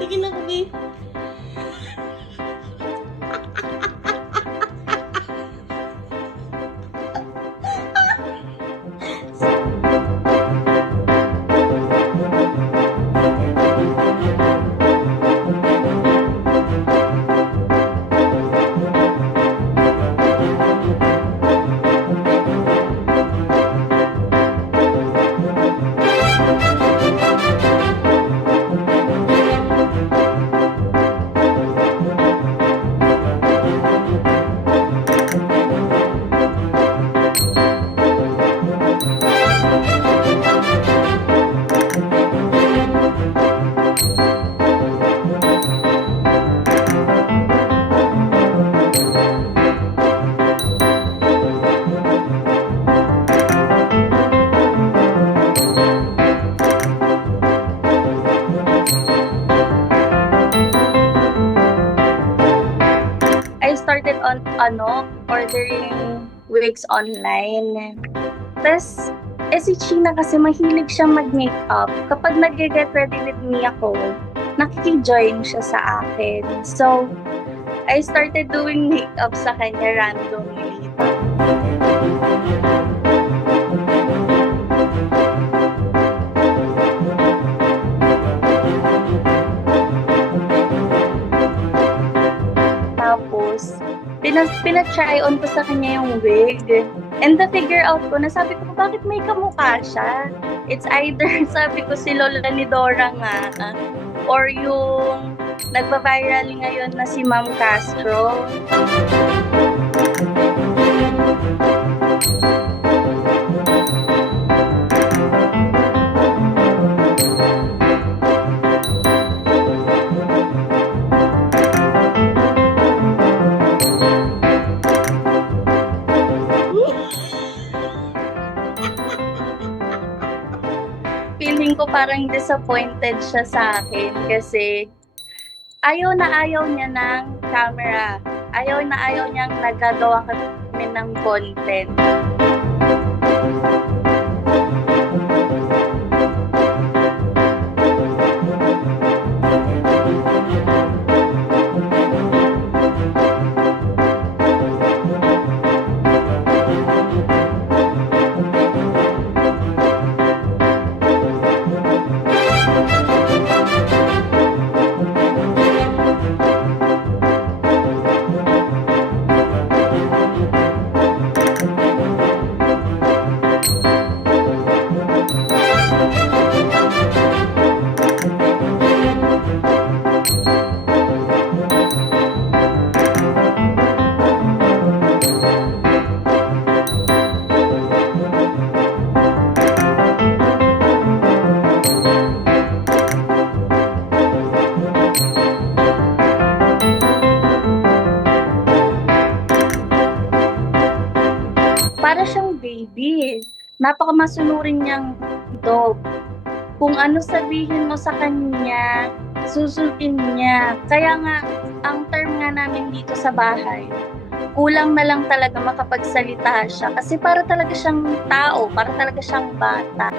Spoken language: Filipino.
Tingin ako, babe. I started on ordering wigs online. Tapos, si China kasi mahilig siya mag-makeup. Kapag nag-get ready with me ako, nakikijoin siya sa akin. So, I started doing makeup sa kanya randomly. Tapos, pina-try on ko sa kanya yung wig. And the-figure out ko, nasabi ko, bakit may kamukha siya? It's either, sabi ko, si Lola ni Dora nga, or yung nagpa-viral ngayon na si Ma'am Castro. Feeling ko parang disappointed siya sa akin kasi ayaw niya ng camera. Ayaw niyang nagagawa kami ng content. Para siyang baby. Napakamasunurin niyang dog. Kung ano sabihin mo sa kanya, susundin niya. Kaya nga, ang term nga namin dito sa bahay, kulang na lang talaga makapagsalita siya. Kasi para talaga siyang tao, para talaga siyang bata.